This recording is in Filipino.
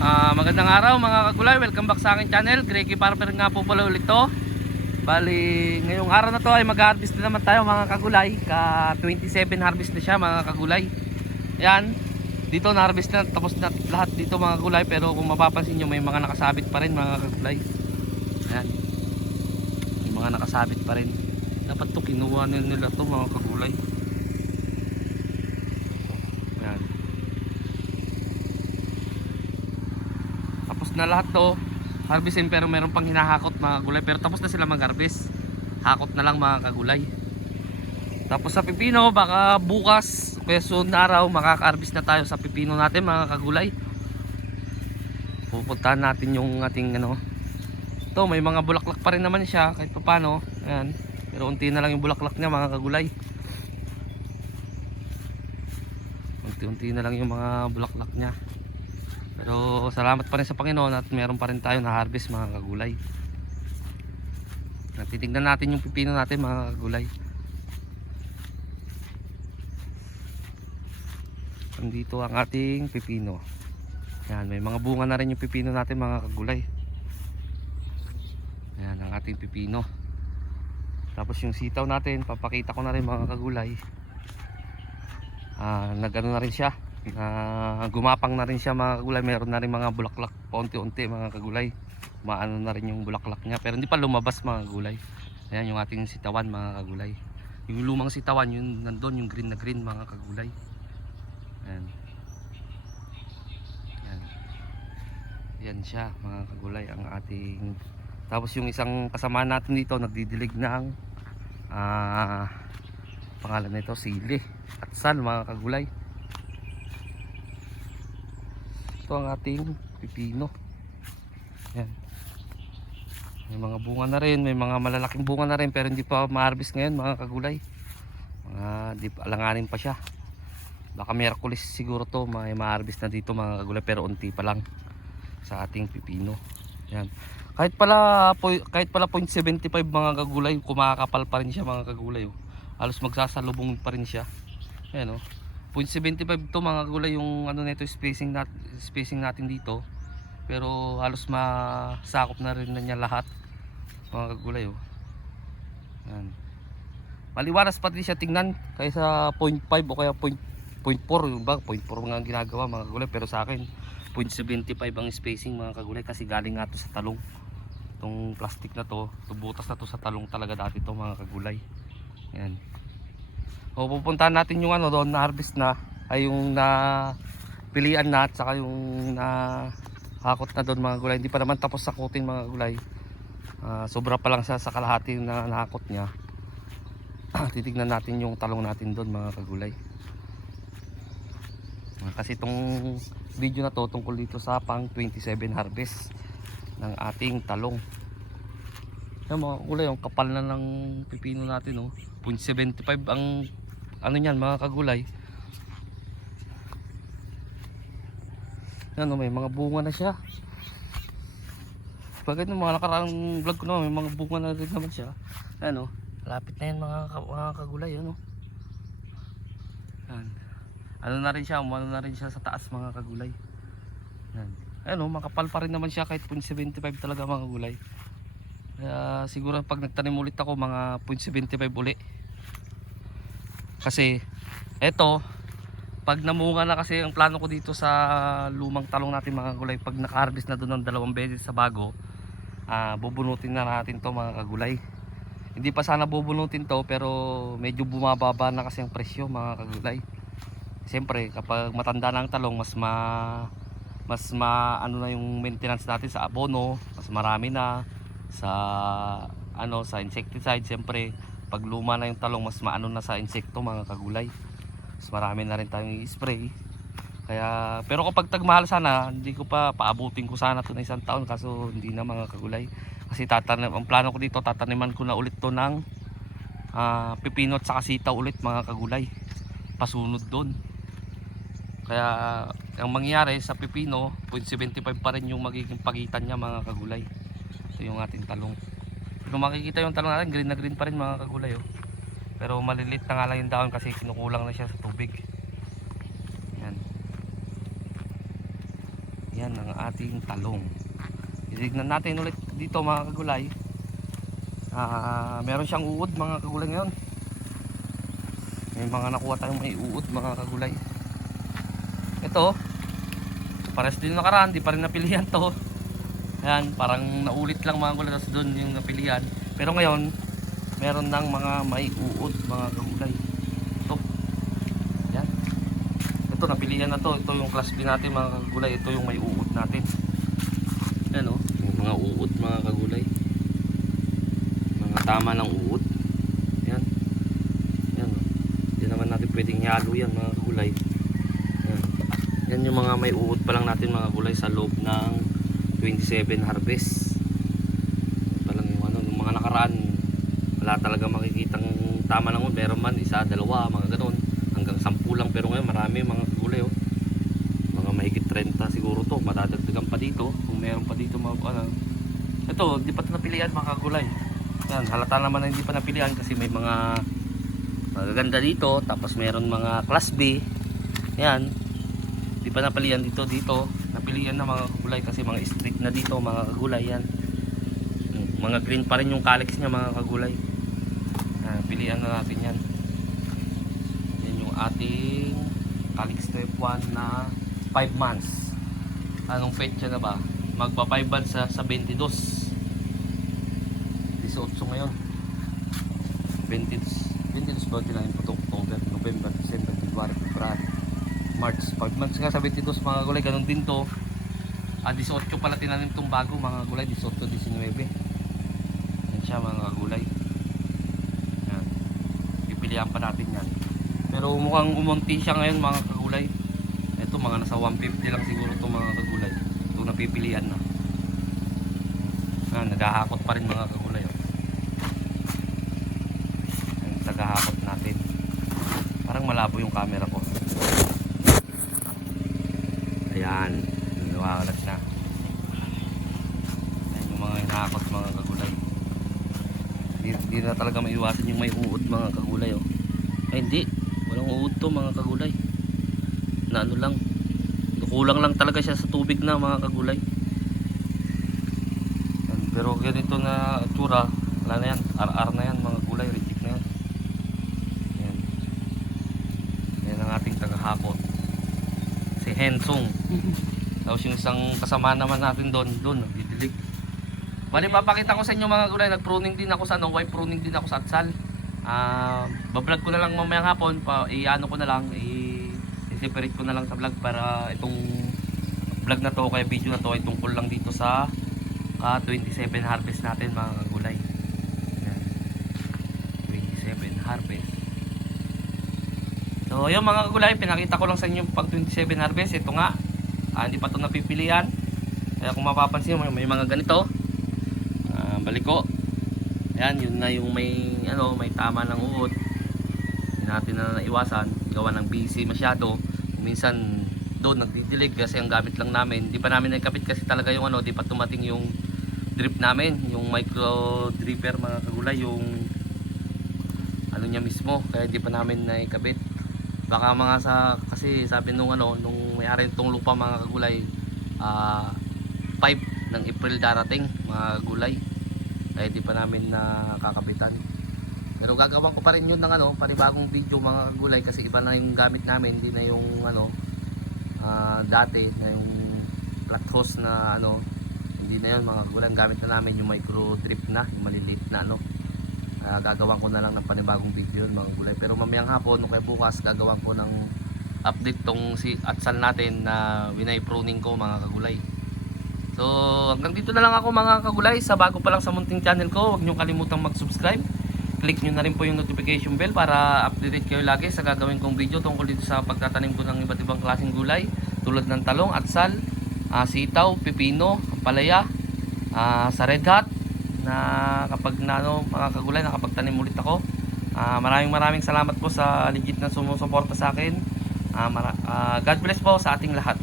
Ah, magandang araw mga kagulay, welcome back sa aking channel. Creaky Farmer nga po pala ulit to. Bali, ngayong araw na to ay mag-harvest na naman tayo mga kagulay. Ka 27 harvest na siya mga kagulay. Yan, dito na-harvest na, tapos na lahat dito mga kagulay. Pero kung mapapansin nyo, may mga nakasabit pa rin mga kagulay. Yan, may mga nakasabit pa rin. Dapat to kinuha nila to mga kagulay. Yan. Tapos na lahat to. Harvestin pero meron pang hinahakot mga gulay. Pero tapos na sila mag-harvest. Hakot na lang mga kagulay. Tapos sa pipino, baka bukas, soon na araw, makaka-harvest na tayo sa pipino natin mga kagulay. Pupuntahan natin yung ating ano. Ito, may mga bulaklak pa rin naman siya kahit pa paano. Ayan. Pero unti na lang yung bulaklak niya mga kagulay. Unti-unti na lang yung mga bulaklak niya. Pero salamat pa rin sa Panginoon at meron pa rin tayo na harvest mga kagulay. At natin yung pipino natin mga kagulay. Andito ang ating pipino. Yan, may mga bunga na rin yung pipino natin mga kagulay. Yan ang ating pipino. Tapos yung sitaw natin, papakita ko na rin mga kagulay. Ah, nagano na rin siya. Ah, gumapang na rin siya mga kagulay. Meron na rin mga bulaklak paunti-unti mga kagulay. Maano na rin yung bulaklak niya. Pero hindi pa lumabas mga kagulay. Ayan yung ating sitawan mga kagulay. Yung lumang sitawan, yun nandun, yung green na green mga kagulay. Ayan. Ayan. Yan siya mga kagulay ang ating tapos yung isang kasama natin dito nagdidilig ng ah pangalan nito sili at sal mga kagulay ito ang ating pipino. Yan may mga bunga na rin may mga malalaking bunga na rin pero hindi pa ma-harvest ngayon mga kagulay. Mga di pa alanganin pa siya. Baka Miyerkules siguro to may ma-harvest na dito mga kagulay pero unti pa lang sa ating pipino. Yan kahit pala kahit pala 0.75 mga kagulay kumakapal pa rin siya mga kagulay oh. halos magsasalubong pa rin siya. Ayan oh 0.75 to mga kagulay yung ano nito spacing nat spacing natin dito. Pero halos masakop na rin na niya lahat mga kagulay oh. Yan. Maliwalas pa din siya tingnan kaysa 0.5 o kaya 0.4 yung ba? 0.4 nga ginagawa mga kagulay pero sa akin 0.75 ang spacing mga kagulay kasi galing nga to sa talong. Itong plastic na to tubutas na to sa talong talaga dati to mga kagulay yan o pupuntahan natin yung ano doon na harvest na. Ay yung na pilian na at saka yung na hakot na doon mga gulay. Hindi pa naman tapos sakutin mga gulay. Ah, sobra pa lang siya sa kalahati na nahakot niya. Titignan natin yung talong natin doon mga kagulay. Ah, kasi itong video na to tungkol dito sa pang 27 harvest ng ating talong yan mga kagulay yung kapal na ng pipino natin oh 0.75 ang ano niyan mga kagulay yan oh, may mga bunga na siya Bagay ng mga nakaraang vlog ko naman, may mga bunga na rin naman siya. Ano, lapit na yan mga, mga kagulay, ano. Yan. Ano na rin siya, umano na rin siya sa taas mga kagulay. Yan. Ano, makapal pa rin naman siya kahit 0.75 talaga mga kagulay. Kaya siguro pag nagtanim ulit ako mga 0.75 uli. Kasi eto pag namunga na kasi ang plano ko dito sa lumang talong natin mga kagulay pag naka-harvest na doon ng dalawang beses sa bago ah bubunutin na natin to mga kagulay. Hindi pa sana bubunutin to pero medyo bumababa na kasi ang presyo mga kagulay. Siyempre kapag matanda na ang talong mas ma mas ma ano na yung maintenance natin sa abono mas marami na sa ano sa insecticide siyempre pag luma na yung talong mas maano na sa insekto mga kagulay. Mas marami na rin tayong i-spray. Kaya pero kapag tagmahal sana hindi ko pa paabutin ko sana to ng isang taon kaso hindi na mga kagulay. Kasi tatanim ang plano ko dito tataniman ko na ulit to ng ah, pipino at saka sitaw ulit mga kagulay. Pasunod doon kaya ang mangyayari sa pipino 0.75 pa rin yung magiging pagitan niya mga kagulay ito yung ating talong kung makikita yung talong natin green na green pa rin mga kagulay oh. pero malilit na nga lang yung dahon kasi kinukulang na siya sa tubig yan Yan ang ating talong. Titignan natin ulit dito mga kagulay. Ah, meron siyang uod mga kagulay ngayon. May mga nakuha tayong may uod mga kagulay. Ito, pares din nakaraan, di pa rin napilihan to. Yan, parang naulit lang mga kagulay tapos doon yung napilihan. Pero ngayon, meron ng mga may uod mga kagulay. Ito. Yan. Ito, napilihan na to. Ito yung class B natin mga kagulay. Ito yung may uod natin. Yan o. Yung mga uod mga kagulay. Mga tama ng uod. Yan. Yan o. Hindi naman natin pwedeng halo yan mga kagulay. Yan. Yan yung mga may uod pa lang natin mga kagulay sa loob ng 27 harvest. Yan pa lang yung ano, yung mga nakaraan. Wala talaga makikitang tama ng uod. Meron man isa, dalawa, mga ganun. Hanggang 10 lang. Pero ngayon marami mga kagulay oh. Mga mahigit 30 siguro to. Madadagdagan pa dito. Kung meron pa dito mga ano. Ito di pa napilian mga kagulay yan halata naman na hindi pa napilian kasi may mga magaganda dito. Tapos meron mga class B. Yan. Di pa napilian dito dito napilian na mga kagulay kasi mga street na dito mga kagulay yan. Mga green pa rin yung calyx niya mga kagulay. Yan, pilihan na natin yan. Yan yung ating calyx step 1 na 5 months. Anong petsa na ba? Magpa 5 months sa, sa 22 18 ngayon. 20 22 ba yung puto October November December February February March. 5 months nga sa 22 mga gulay ganun din to. Ah 18 pala tinanim tong bago mga gulay 18 19 yan siya mga gulay. Yan. Pipilihan pa natin yan. Pero mukhang umunti siya ngayon mga kagulay. Ito mga nasa 150 lang siguro to mga kagulay. Ito napipilian na. Ah, naghahakot pa rin mga kagulay oh. Yan, naghahakot natin. Parang malabo yung camera ko ayan luwakalat na. Ayan yung mga hinahakot mga kagulay di, di na talaga maiwasan yung may uod mga kagulay oh. ay hindi. Walang uod to mga kagulay na ano lang. Kulang lang talaga siya sa tubig na mga kagulay Yan, pero ganito na tsura wala na yan. RR na yan mga gulay reject na yan yan yan ang ating tagahakot si Hensong tapos yung isang kasama naman natin doon doon nagdidilig Bali, papakita ko sa inyo mga gulay, nag-pruning din ako sa ano, wipe pruning din ako sa Atsal. Ah, bablog ko na lang mamayang hapon, pa i-ano ko na lang, i-separate ko na lang sa vlog para itong vlog na to, kaya video na to ay tungkol lang dito sa ah, 27 harvest natin mga gulay. Yan. 27 harvest. So, yun mga gulay, pinakita ko lang sa inyo pag 27 harvest. Ito nga, ah, hindi pa ito napipilian. Kaya kung mapapansin mo, may mga ganito. Ah, baliko. Yan, yun na yung may ano, may tama ng uod. Hindi natin na naiwasan, gawa ng busy masyado. Minsan doon nagdidilig kasi ang gamit lang namin. Di pa namin nakapit kasi talaga yung ano, di pa tumating yung drip namin, yung micro dripper mga kagulay, yung ano niya mismo, kaya di pa namin naikabit. Baka mga sa kasi sabi nung ano, nung may-ari nitong lupa mga kagulay, ah 5 ng April darating mga gulay. Kaya di pa namin nakakapitan. Pero gagawa ko pa rin yun ng ano panibagong video mga gulay kasi iba na yung gamit namin hindi na yung ano ah, dati na yung flat hose na ano hindi na yun mga gulay ang gamit na namin yung micro drip na yung maliliit na ano Ah, gagawan ko na lang ng panibagong video yun mga gulay pero mamayang hapon o kaya bukas gagawan ko ng update tong si atsal natin na winay pruning ko mga kagulay So, hanggang dito na lang ako mga kagulay. Sa bago pa lang sa munting channel ko, huwag nyo kalimutang mag-subscribe. Click nyo na rin po yung notification bell para update kayo lagi sa gagawin kong video tungkol dito sa pagtatanim ko ng iba't ibang klaseng gulay. Tulad ng talong, atsal, ah, sitaw, pipino, palaya, ah, sa red hot na kapag na, ano, mga kagulay nakapagtanim ulit ako. Ah, maraming maraming salamat po sa legit na sumusuporta sa akin. Mara- ah, God bless po sa ating lahat.